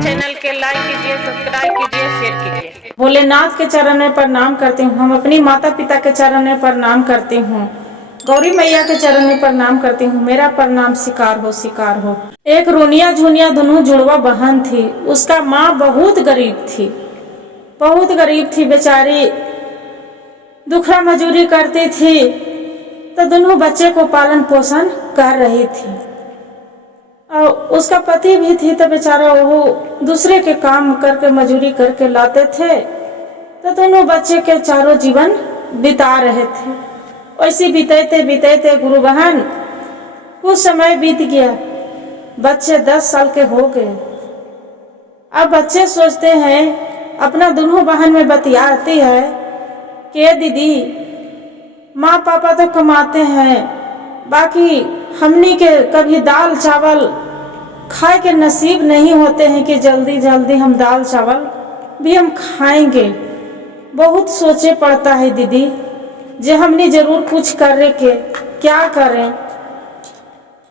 Channel के like कीजिए, subscribe कीजिए, शेयर कीजिए। भोलेनाथ के चरण में प्रणाम करती हूँ। हम अपनी माता पिता के चरण में प्रणाम करती हूँ। गौरी मैया के चरण में प्रणाम करती हूँ। मेरा प्रणाम स्वीकार हो, स्वीकार हो। एक रोनिया झुनिया दोनों जुड़वा बहन थी। उसका माँ बहुत गरीब थी, बहुत गरीब थी बेचारी, दुखरा मजूरी करती थी, तो दोनों बच्चे को पालन पोषण कर रही थी। और उसका पति भी थी, तो बेचारा वो दूसरे के काम करके मजूरी करके लाते थे, तो दोनों बच्चे के चारों जीवन बिता रहे थे। वैसे बीते बीते गुरु बहन कुछ समय बीत गया, बच्चे 10 साल के हो गए। अब बच्चे सोचते हैं, अपना दोनों बहन में बतियाती है कि दीदी माँ पापा तो कमाते हैं, बाकी हमनी के कभी दाल चावल खाए के नसीब नहीं होते हैं कि जल्दी जल्दी हम दाल चावल भी हम खाएंगे। बहुत सोचे पड़ता है दीदी, जे हमने जरूर कुछ करे के क्या करें।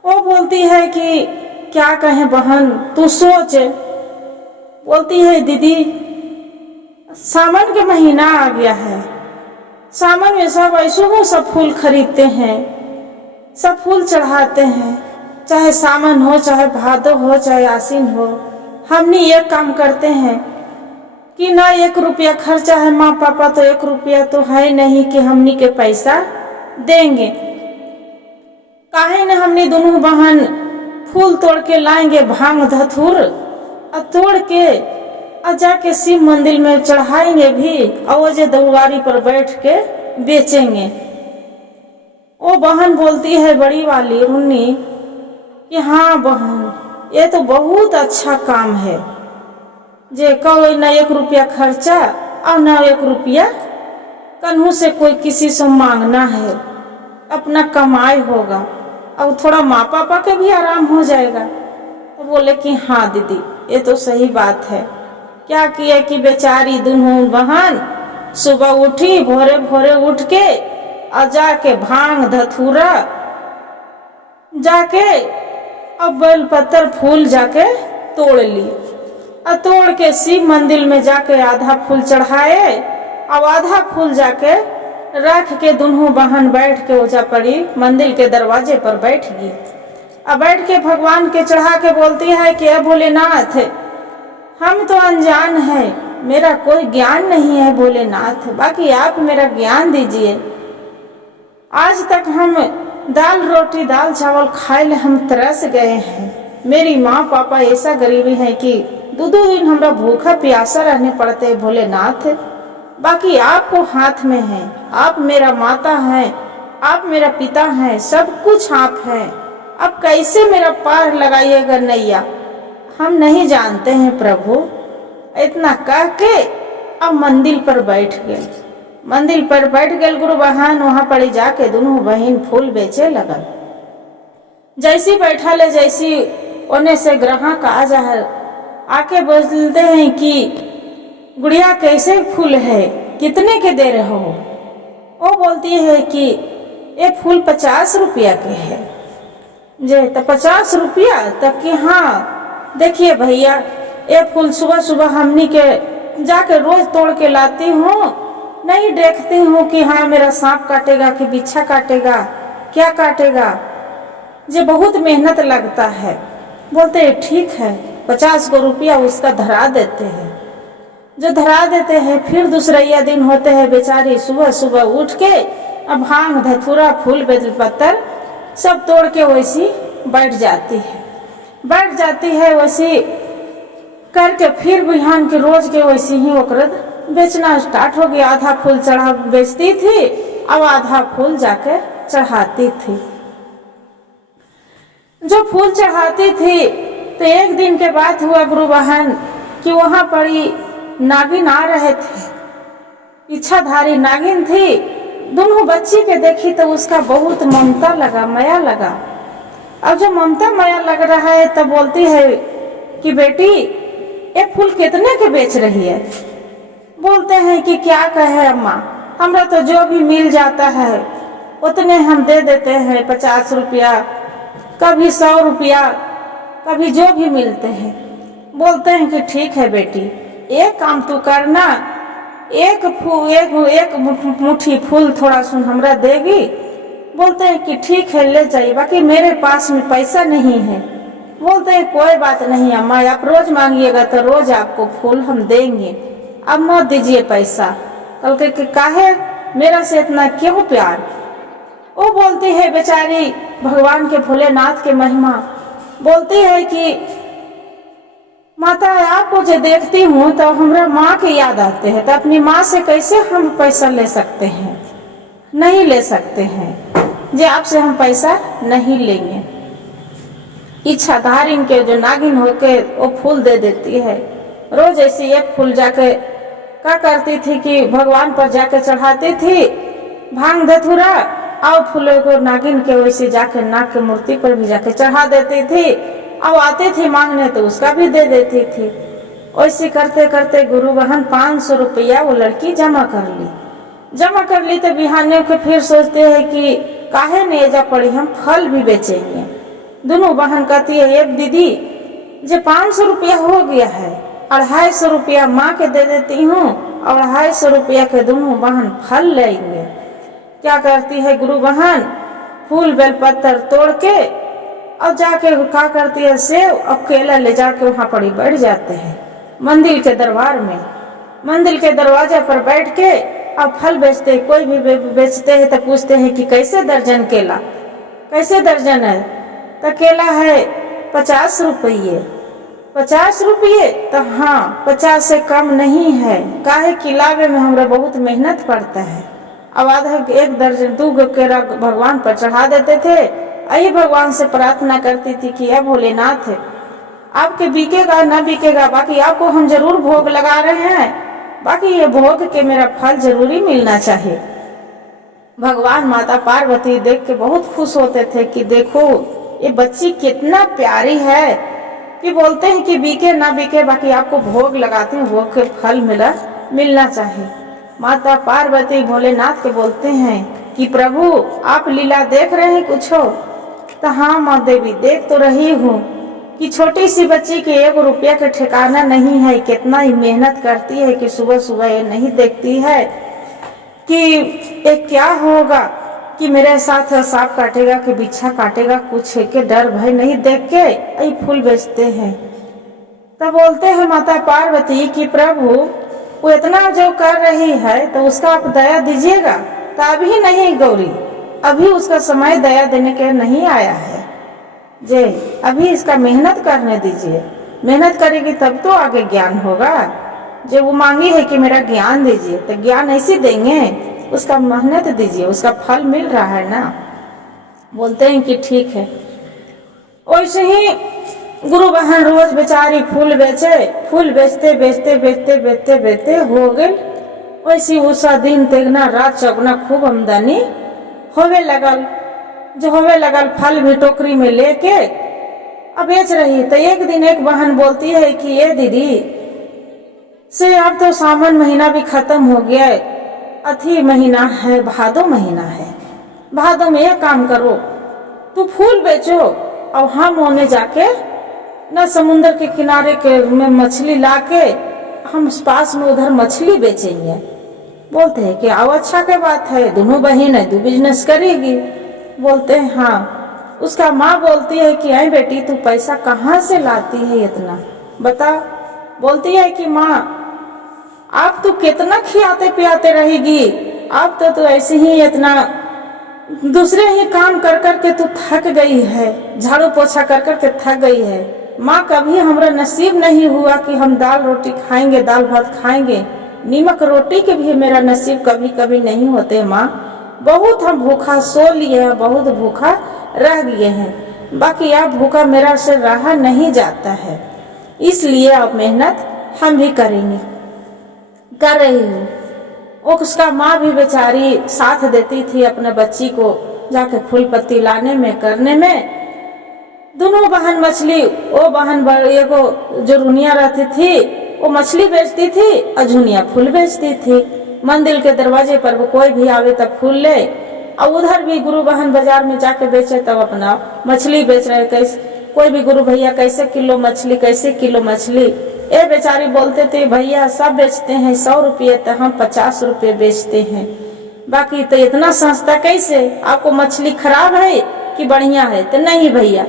वो बोलती है कि क्या कहें बहन, तू सोच। बोलती है दीदी सावन के महीना आ गया है, सावन में सब ऐसो हो सब फूल खरीदते हैं, सब फूल चढ़ाते हैं, चाहे सावन हो, चाहे भादो हो, चाहे आसीन हो। हमने ये काम करते हैं कि ना 1 रुपया खर्चा है, माँ पापा तो 1 रुपया तो है नहीं कि हमनी के पैसा देंगे। काहे न हमने दोनों बहन फूल तोड़ के लाएंगे, भांग धतूर और तोड़ के और जाके शिव मंदिर में चढ़ाएंगे भी, और वो जो दरबारी पर बैठ के बेचेंगे। वो बहन बोलती है बड़ी वाली रुन्नी कि हाँ बहन, ये तो बहुत अच्छा काम है, जे कोई न 1 रुपया खर्चा और न 1 रुपया कन्हू से कोई किसी से मांगना है, अपना कमाई होगा और थोड़ा माँ पापा के भी आराम हो जाएगा। तो बोले कि हाँ दीदी ये तो सही बात है। क्या किया कि बेचारी दोनों बहन सुबह उठी, भोरे भोरे उठ के और जाके भांग धतूरा जाके अब बेलपत्र फूल जाके तोड़ ली, और तोड़ के शिव मंदिर में जाके आधा फूल चढ़ाए और आधा फूल जाके रख के दोनों बहन बैठ के ओजा पड़ी मंदिर के दरवाजे पर बैठ गई। और बैठ के भगवान के चढ़ा के बोलती है कि भोलेनाथ हम तो अनजान है, मेरा कोई ज्ञान नहीं है भोलेनाथ, बाकी आप मेरा ज्ञान दीजिए। आज तक हम दाल रोटी दाल चावल खाए ले हम तरस गए हैं। मेरी माँ पापा ऐसा गरीबी है कि 2-2 दिन हमरा भूखा प्यासा रहने पड़ते हैं भोलेनाथ। बाकी आपको हाथ में है, आप मेरा माता हैं, आप मेरा पिता हैं, सब कुछ आप हैं। अब कैसे मेरा पार लगाइएगा नैया, हम नहीं जानते हैं प्रभु। इतना कह के अब मंदिर पर बैठ गए। मंदिर पर बैठ गए गुरु बहन, वहां पर जाके दोनों बहन फूल बेचे लगल। जैसी बैठा ले, जैसी ओने से ग्राहक आ जाए, आके बोलते हैं कि गुड़िया कैसे फूल है, कितने के दे रहे हो। वो बोलती है कि ये फूल 50 रुपया के है। जे तो 50 रुपया तक कि हाँ देखिए भैया, ये फूल सुबह सुबह हमनी के जाके रोज तोड़ के लाती हूँ, नहीं देखती हूँ कि हाँ मेरा सांप काटेगा कि बिच्छा काटेगा, क्या काटेगा, जे बहुत मेहनत लगता है। बोलते हैं ठीक है, 50 रुपया उसका धरा देते हैं। जो धरा देते हैं, फिर दूसरा दिन होते हैं, बेचारी सुबह सुबह उठ के अब भांग धतूरा फूल बेलपत्र सब तोड़ के वैसी बैठ जाती है। बैठ जाती है वैसी करके, फिर बिहान के रोज के वैसी ही ओकरद बेचना स्टार्ट हो गया। आधा फूल चढ़ा बेचती थी, अब आधा फूल जाके चढ़ाती थी। जो फूल चढ़ाती थी तो एक दिन के बाद हुआ गुरु बहन कि वहां पड़ी नागिन आ रहे थे, इच्छाधारी नागिन थी। दोनों बच्ची के देखी तो उसका बहुत ममता लगा, माया लगा। अब जब ममता माया लग रहा है तो बोलती है कि बेटी ये फूल कितने के बेच रही है। बोलते हैं कि क्या कहे अम्मा, हमरा तो जो भी मिल जाता है उतने हम दे देते हैं, 50 रुपया, कभी 100 रुपया, कभी जो भी मिलते हैं बोलते हैं कि ठीक है बेटी, एक काम तू करना, एक मुट्ठी फूल थोड़ा सुन हमरा देगी। बोलते हैं कि ठीक है ले जाइए, बाकी मेरे पास में पैसा नहीं है। बोलते हैं कोई बात नहीं अम्मा, आप रोज मांगिएगा तो रोज आपको फूल हम देंगे, अब मत दीजिए पैसा। कल के काहे मेरा से इतना क्यों प्यार। वो बोलती है बेचारी भगवान के भोलेनाथ के महिमा, बोलती है कि माता आपको जो देखती हूँ तो हमरा माँ के याद आते हैं, तो अपनी माँ से कैसे हम पैसा ले सकते हैं, नहीं ले सकते हैं जे आपसे हम पैसा नहीं लेंगे। इच्छाधारी के जो नागिन होके वो फूल दे देती है। रोज ऐसी एक फूल जाके क्या करती थी कि भगवान पर जाके चढ़ाती थी भांग धतूरा, और फूलों को नागिन के वैसे जाके नाग के मूर्ति पर भी जाके चढ़ा देती थी, अब आती थी मांगने तो उसका भी दे देती थी। वैसे करते करते गुरु बहन 500 रुपया वो लड़की जमा कर ली तो बिहाने को फिर सोचते हैं कि काहे नहीं जा पड़ी, हम फल भी बेचेंगे। दोनों बहन कहती है एक दीदी जो 500 रुपया हो गया है, 250 रुपया माँ के दे देती हूँ और 250 रुपया के दोनों बहन फल लेंगे। क्या करती है गुरु बहन, फूल बेलपत्तर तोड़ के और जाके क्या करती है सेव और केला ले जाके वहाँ पर बैठ जाते हैं मंदिर के दरबार में। मंदिर के दरवाजे पर बैठ के अब फल बेचते, कोई भी बेचते हैं तो पूछते हैं कि कैसे दर्जन केला, कैसे दर्जन है, तो केला है 50 रुपये। 50 रुपये, तो हाँ 50 से कम नहीं है, काहे कि लावे में हमरा बहुत मेहनत पड़ता है। अब आधा एक दर्जन 2 केला भगवान पर चढ़ा देते थे। यही भगवान से प्रार्थना करती थी कि अब भोलेनाथ आपके बिकेगा ना बिकेगा, बाकी आपको हम जरूर भोग लगा रहे हैं, बाकी ये भोग के मेरा फल जरूरी मिलना चाहिए। भगवान माता पार्वती देख के बहुत खुश होते थे कि देखो ये बच्ची कितना प्यारी है, कि बोलते हैं कि बिके ना बिके बाकी आपको भोग लगाते हैं, भोग के फल मिलना चाहिए। माता पार्वती भोलेनाथ के बोलते हैं कि प्रभु आप लीला देख रहे हैं कुछ हो, तो हाँ माँ देवी देख तो रही हूँ कि छोटी सी बच्ची के 1 रुपया के ठिकाना नहीं है, कितना ही मेहनत करती है कि सुबह सुबह ये नहीं देखती है कि ये क्या होगा, कि मेरे साथ सांप काटेगा कि बिच्छा काटेगा, कुछ के डर भय नहीं देख के यही फूल बेचते हैं। तब बोलते हैं माता पार्वती कि प्रभु वो इतना जो कर रही है तो उसका आप दया दीजिएगा। तो अभी नहीं गौरी, अभी उसका समय दया देने के नहीं आया है जे, अभी इसका मेहनत करने दीजिए, मेहनत करेगी तब तो आगे ज्ञान होगा। जो वो मांगी है कि मेरा ज्ञान दीजिए, तो ज्ञान ऐसे देंगे, उसका मेहनत दीजिए, उसका फल मिल रहा है ना। बोलते हैं कि ठीक है। वैसे ही गुरु बहन रोज बेचारी फूल बेचे, फूल बेचते बेचते बेचते बेचते बेचते हो गए। वैसे उसा दिन तेगना रात चौगना खूब आमदनी होवे लगल। जो होवे लगल फल भी टोकरी में लेके अब बेच रही। तो एक दिन एक बहन बोलती है कि ये दीदी से अब तो सावन महीना भी खत्म हो गया, अथी महीना है, भादो महीना है, भादो में एक काम करो तू फूल बेचो और हम होने जाके न समुन्द्र के किनारे के में मछली लाके हम पास में उधर मछली बेचेंगे। बोलते हैं कि आओ अच्छा के बात है, दोनों बहन है, 2 बिजनेस करेगी। बोलते हैं हाँ। उसका माँ बोलती है कि आई बेटी तू पैसा कहाँ से लाती है इतना, बता। बोलती है कि माँ आप तो कितना खिलाते पियाते रहेगी, अब तो ऐसे ही इतना दूसरे ही काम कर कर के तू थक गई है, झाड़ू पोछा कर कर के थक गई है। माँ कभी हमारा नसीब नहीं हुआ कि हम दाल रोटी खाएंगे, दाल भात खाएंगे, नीमक रोटी के भी मेरा नसीब कभी कभी नहीं होते माँ। बहुत हम भूखा सो लिए हैं, बहुत भूखा रह गए हैं, बाकी अब भूखा मेरा से रहा नहीं जाता है, इसलिए अब मेहनत हम भी करेंगे, कर रही हूँ। उसका माँ भी बेचारी साथ देती थी अपने बच्ची को जाके फूल पत्ती लाने में करने में। दोनों बहन मछली, वो बहन एगो जो रुनिया रहती थी वो मछली बेचती थी और झुनिया फूल बेचती थी। मंदिर के दरवाजे पर वो कोई भी आवे तब फूल ले, और उधर भी गुरु बहन बाजार में जाके बेचे तब अपना मछली बेच रहे। कोई भी गुरु भैया कैसे किलो मछली, कैसे किलो मछली। ये बेचारी बोलते थे भैया सब बेचते हैं 100 रुपये, तो हम 50 रुपये बेचते हैं, बाकी तो इतना सस्ता कैसे। आपको मछली खराब है कि बढ़िया है? तो नहीं भैया,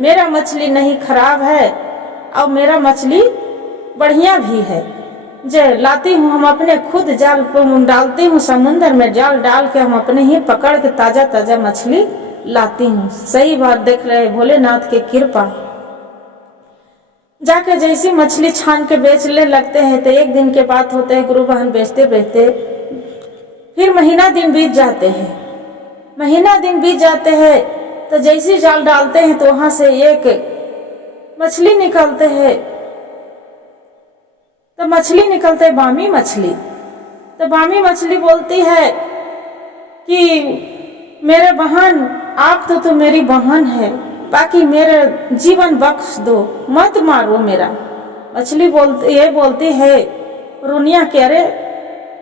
मेरा मछली नहीं खराब है और मेरा मछली बढ़िया भी है। जो लाती हूँ हम अपने खुद जाल डालती हूँ, समुन्द्र में जाल डाल के हम अपने ही पकड़ के ताजा ताजा मछली लाती हूँ। सही बात देख रहे भोलेनाथ की कृपा। जाके जैसी मछली छान के बेचने लगते हैं तो एक दिन के बात होते हैं, गुरु बहन बेचते बेचते फिर महीना दिन बीत जाते हैं। महीना दिन बीत जाते हैं तो जैसी जाल डालते हैं तो वहां से एक मछली निकलते हैं। तो मछली निकलते बामी मछली। तो बामी मछली बोलती है कि मेरे बहन, आप तो मेरी बहन है, बाकी मेरा जीवन बख्श दो, मत मारो मेरा। मछली बोलती है रुनिया के, अरे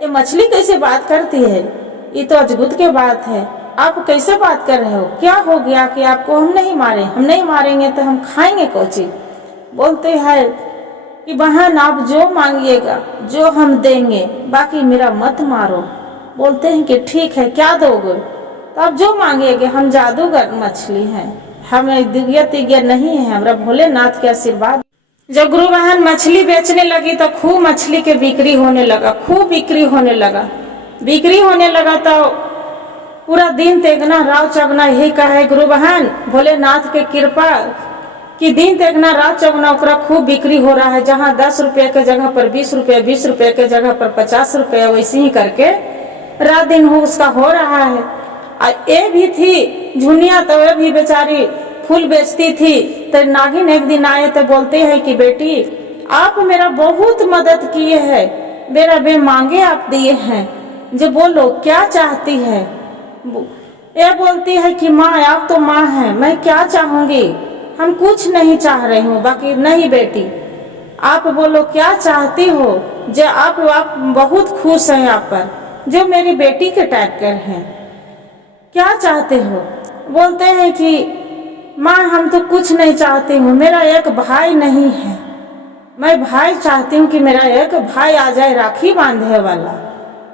ये मछली कैसे बात करती है, ये तो अजगुत के बात है, आप कैसे बात कर रहे हो? क्या हो गया कि आपको हम नहीं मारे? हम नहीं मारेंगे तो हम खाएंगे कौची? बोलते हैं कि बहन आप जो मांगिएगा जो हम देंगे, बाकी मेरा मत मारो। बोलते हैं कि ठीक है, क्या दोगे? तो आप जो मांगेंगे, हम जादूगर मछली हैं, हमें दिव्य तिव्य नहीं है, हमारा भोलेनाथ के आशीर्वाद। जब गुरु बहन मछली बेचने लगी तो खूब मछली के बिक्री होने लगा, खूब बिक्री होने लगा। बिक्री होने लगा तो पूरा दिन तेगना राव चगना यही कहे गुरु बहन भोलेनाथ के कृपा कि दिन तेगना रात चौगना ओकरा खूब बिक्री हो रहा है। जहाँ 10 रुपये के जगह पर 20 रुपये, 20 रुपये के जगह पर 50 रुपये, वैसे ही करके रात दिन हो उसका हो रहा है। और ये भी थी झुनिया, तो ये भी बेचारी फूल बेचती थी। तो नागिन एक दिन आए तो बोलते हैं कि बेटी आप मेरा बहुत मदद किए हैं, मेरा बे मांगे आप दिए हैं, जो बोलो क्या चाहती है? ये बोलती है कि माँ आप तो माँ है, मैं क्या चाहूंगी, हम कुछ नहीं चाह रही हूँ। बाकी नहीं बेटी, आप बोलो क्या चाहती हो, जो आप बहुत खुश हैं आप पर, जो मेरी बेटी के टाइप कर हैं, क्या चाहते हो? बोलते हैं कि माँ हम तो कुछ नहीं चाहती हूँ, मेरा एक भाई नहीं है, मैं भाई चाहती हूँ कि मेरा एक भाई आ जाए, राखी बांधने वाला,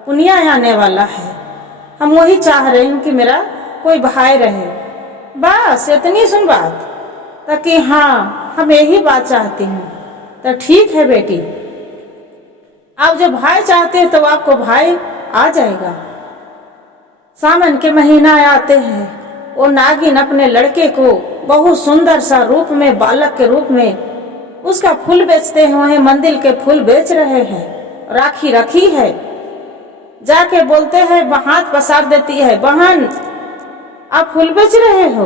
पुनिया आने वाला है, हम वही चाह रही हूँ कि मेरा कोई भाई रहे। बस इतनी सुन बात, ताकि हाँ हम यही बात चाहती हूँ। तो ठीक है बेटी, आप जब भाई चाहते हैं तो आपको भाई आ जाएगा। सावन के महीना आते हैं, वो नागिन अपने लड़के को बहुत सुंदर सा रूप में, बालक के रूप में उसका फूल बेचते हैं, वहीं मंदिर के फूल बेच रहे हैं, राखी रखी है। जाके बोलते हैं, हाथ पसार देती है, बहन आप फूल बेच रहे हो?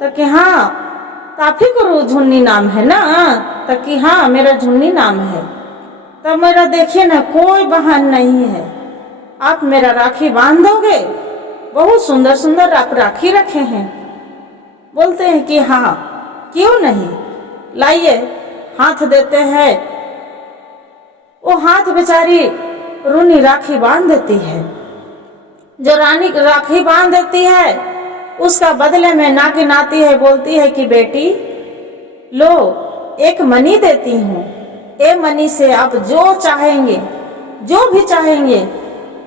तो कि हाँ, काफी को झुन्नी नाम है ना? तो कि हाँ मेरा झुन्नी नाम है। तब मेरा देखिए ना कोई बहन नहीं है, आप मेरा राखी बांध दोगे? बहुत सुंदर सुंदर आप राखी रखे हैं। बोलते हैं कि हाँ क्यों नहीं, लाइए। हाथ देते हैं, वो हाथ बेचारी रूनी राखी बांध देती है। जो रानी राखी बांध देती है उसका बदले में नागिन आती है, बोलती है कि बेटी लो एक मनी देती हूँ, ये मनी से आप जो चाहेंगे, जो भी चाहेंगे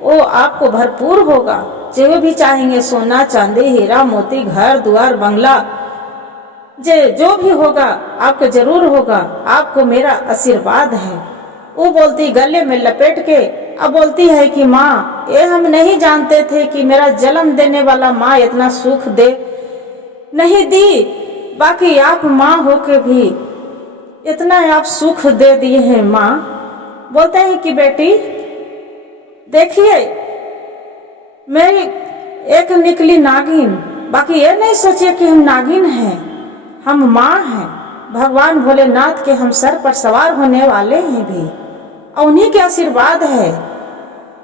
वो आपको भरपूर होगा। जो भी चाहेंगे, सोना चांदी हीरा मोती घर द्वार बंगला, जो भी होगा आपको जरूर होगा, आपको मेरा आशीर्वाद है। वो बोलती गले में लपेट के, अब बोलती है कि माँ ये हम नहीं जानते थे कि मेरा जन्म देने वाला माँ इतना सुख दे नहीं दी, बाकी आप माँ होके भी इतना आप सुख दे दिए हैं माँ। बोलते हैं कि बेटी देखिए मेरी एक निकली नागिन, बाकी ये नहीं सोचिए कि हम नागिन हैं, हम माँ हैं, भगवान भोलेनाथ के हम सर पर सवार होने वाले हैं भी, और उन्हीं के आशीर्वाद है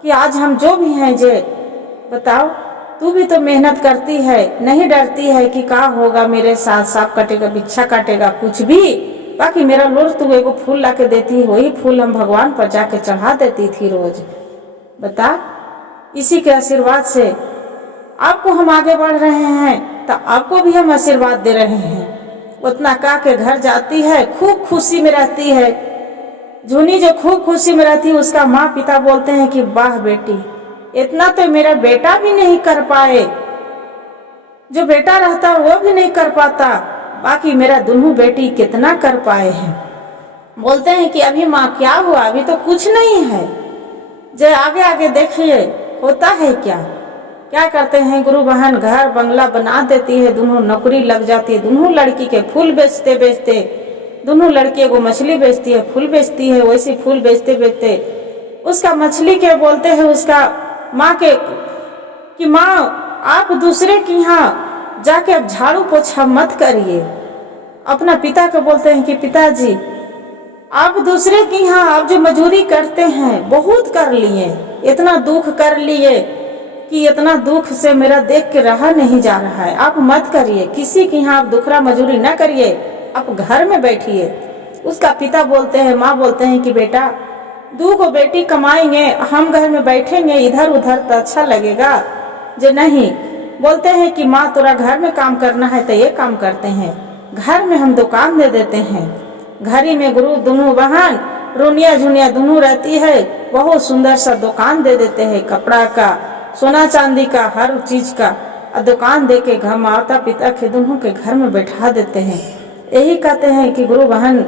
कि आज हम जो भी हैं। जे बताओ तू भी तो मेहनत करती है, नहीं डरती है कि क्या होगा मेरे साथ, सांप काटेगा भिक्षा काटेगा कुछ भी, बाकी मेरा रोज तू एगो फूल ला के देती है, वही फूल हम भगवान पर जाके चढ़ा देती थी रोज। बता, इसी के आशीर्वाद से आपको हम आगे बढ़ रहे हैं, तो आपको भी हम आशीर्वाद दे रहे हैं। उतना का के घर जाती है, खूब खुशी में रहती है। झुनी जो खूब खुशी में रहती है, उसका माँ पिता बोलते हैं कि वाह बेटी, इतना तो मेरा बेटा भी नहीं कर पाए, जो बेटा रहता वो भी नहीं कर पाता, बाकी मेरा दोनों बेटी कितना कर पाए हैं। बोलते हैं कि अभी माँ क्या हुआ, अभी तो कुछ नहीं है, जो आगे आगे देखिए होता है क्या। क्या करते हैं गुरु बहन, घर बंगला बना देती है, दोनों नौकरी लग जाती है, दोनों लड़की के फूल बेचते बेचते, दोनों लड़के को मछली बेचती है, फूल बेचती है, वैसे फूल बेचते बेचते उसका मछली के बोलते हैं उसका माँ के कि माँ आप दूसरे के यहाँ जाके अब झाड़ू पोछा मत करिए। अपना पिता को बोलते हैं कि पिताजी आप दूसरे के यहाँ आप जो मजदूरी करते हैं बहुत कर लिए, इतना दुख कर लिए कि इतना दुख से मेरा देख के रहा नहीं जा रहा है, आप मत करिए, किसी के यहाँ आप दुखरा मजदूरी न करिए, आप घर में बैठिए। उसका पिता बोलते हैं, माँ बोलते हैं कि बेटा दू को बेटी कमाएंगे, हम घर में बैठेंगे इधर उधर तो अच्छा लगेगा जो नहीं। बोलते हैं कि माँ तोरा घर में काम करना है तो ये काम करते हैं, घर में हम दुकान दे देते हैं। घरी में गुरु दोनों बहन रोनिया झुनिया दोनों रहती है, बहुत सुंदर सा दुकान दे देते हैं, कपड़ा का, सोना चांदी का, हर चीज का दुकान दे के घर माता पिता के दोनों के घर में बैठा देते हैं। यही कहते हैं कि गुरु बहन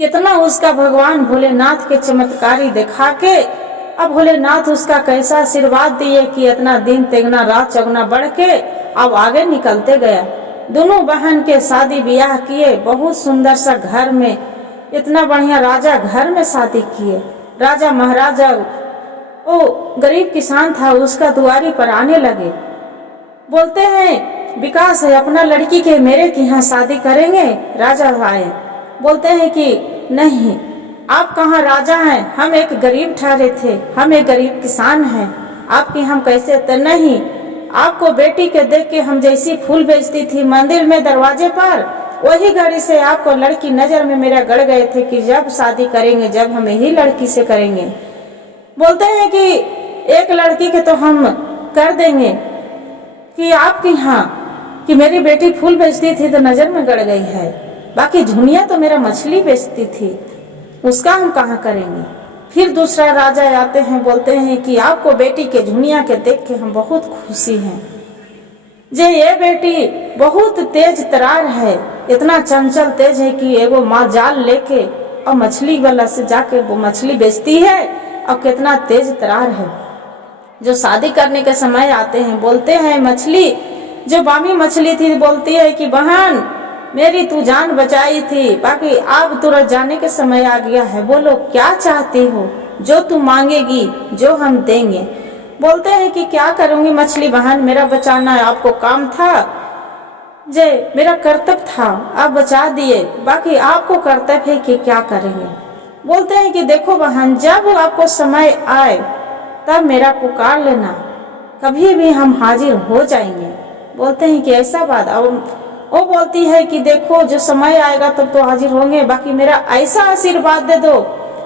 कितना उसका भगवान भोलेनाथ के चमत्कारी दिखा के अब भोलेनाथ उसका कैसा आशीर्वाद दिए कि इतना दिन तेगना रात चौगना बढ़ के अब आगे निकलते गया। दोनों बहन के शादी ब्याह किए, बहुत सुंदर सा घर में, इतना बढ़िया राजा घर में शादी किए। राजा महाराजा वो गरीब किसान था, उसका दुआरी पर आने लगे, बोलते हैं विकास है अपना लड़की के मेरे के यहाँ शादी करेंगे। राजा आए, बोलते हैं कि नहीं, आप कहाँ राजा हैं, हम एक गरीब ठहरे थे, हम एक गरीब किसान हैं, आपके हम कैसे, तो नहीं, आपको बेटी के देख के हम जैसी फूल बेचती थी मंदिर में दरवाजे पर, वही घड़ी से आपको लड़की नजर में मेरा गड़ गए थे कि जब शादी करेंगे जब हम यही लड़की से करेंगे। बोलते हैं कि एक लड़की के तो हम कर देंगे कि आपके यहाँ कि मेरी बेटी फूल बेचती थी तो नजर में गड़ गई है, बाकी झुनिया तो मेरा मछली बेचती थी, उसका हम कहाँ करेंगे। फिर दूसरा राजा आते हैं, बोलते हैं कि आपको बेटी के झुनिया के देख के हम बहुत खुशी हैं, जे ये बेटी बहुत तेज तरार है, इतना चंचल तेज है कि एगो माँ जाल लेके और मछली वाला से जाके वो मछली बेचती है और कितना तेज तरार है। जो शादी करने के समय आते हैं, बोलते हैं मछली जो बामी मछली थी बोलती है कि बहन मेरी तू जान बचाई थी, बाकी अब तुरंत जाने के समय आ गया है, बोलो क्या चाहती हो, जो तू मांगेगी जो हम देंगे। बोलते हैं कि क्या करूंगी मछली बहन, मेरा बचाना आपको काम था, जे मेरा कर्तव्य था, आप बचा दिए, बाकी आपको कर्तव्य है कि क्या करेंगे। बोलते हैं कि देखो बहन जब आपको समय आए तब मेरा पुकार लेना, कभी भी हम हाजिर हो जाएंगे। बोलते हैं कि ऐसा बात, अब वो बोलती है कि देखो जो समय आएगा तब तो हाजिर होंगे, बाकी मेरा ऐसा आशीर्वाद दे दो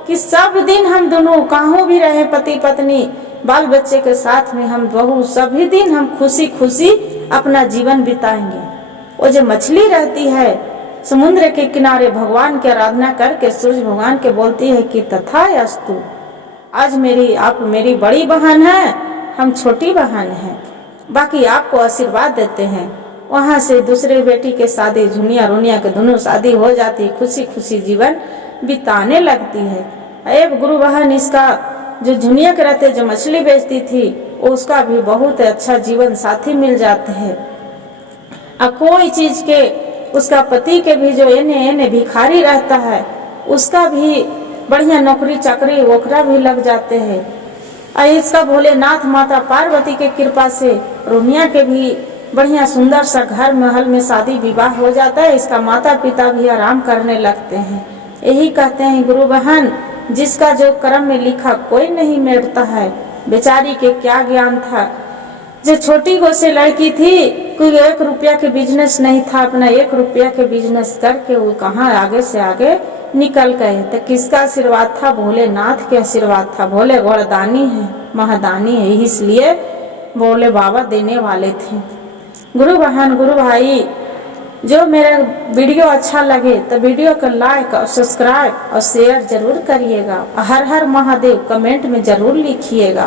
कि सब दिन हम दोनों कहीं भी रहे, पति पत्नी बाल बच्चे के साथ में हम बहू सभी दिन हम खुशी खुशी अपना जीवन बिताएंगे। वो जो मछली रहती है समुद्र के किनारे भगवान की आराधना करके सूर्य भगवान के बोलती है कि तथास्तु, आज आप मेरी बड़ी बहन है, हम छोटी बहन हैं, बाकी आपको आशीर्वाद देते हैं। वहां से दूसरे बेटी के शादी झुनिया रोनिया के दोनों शादी हो जाती, खुशी खुशी जीवन बिताने लगती है। अब गुरु बहन इसका जो झुनिया के रहते जो मछली बेचती थी उसका भी बहुत अच्छा जीवन साथी मिल जाते हैं। और कोई चीज के उसका पति के भी जो एने भिखारी रहता है उसका भी बढ़िया नौकरी चाकरी ओकरा भी लग जाते हैं। और इसका भोलेनाथ माता पार्वती के कृपा से रोनिया के भी बढ़िया सुंदर सा घर महल में शादी विवाह हो जाता है, इसका माता पिता भी आराम करने लगते हैं। यही कहते हैं गुरु बहन जिसका जो कर्म में लिखा कोई नहीं मेटता है। बेचारी के क्या ज्ञान था, जो छोटी गो से लड़की थी, कोई 1 रुपया के बिजनेस नहीं था, अपना 1 रुपया के बिजनेस करके वो कहाँ आगे से आगे निकल गए। तो किसका आशीर्वाद था, भोलेनाथ के आशीर्वाद था। भोले वरदानी है, महादानी है, इसलिए भोले बाबा देने वाले थे। गुरु बहन गुरु भाई जो मेरा वीडियो अच्छा लगे तो वीडियो को लाइक और सब्सक्राइब और शेयर जरूर करिएगा। हर हर महादेव कमेंट में जरूर लिखिएगा।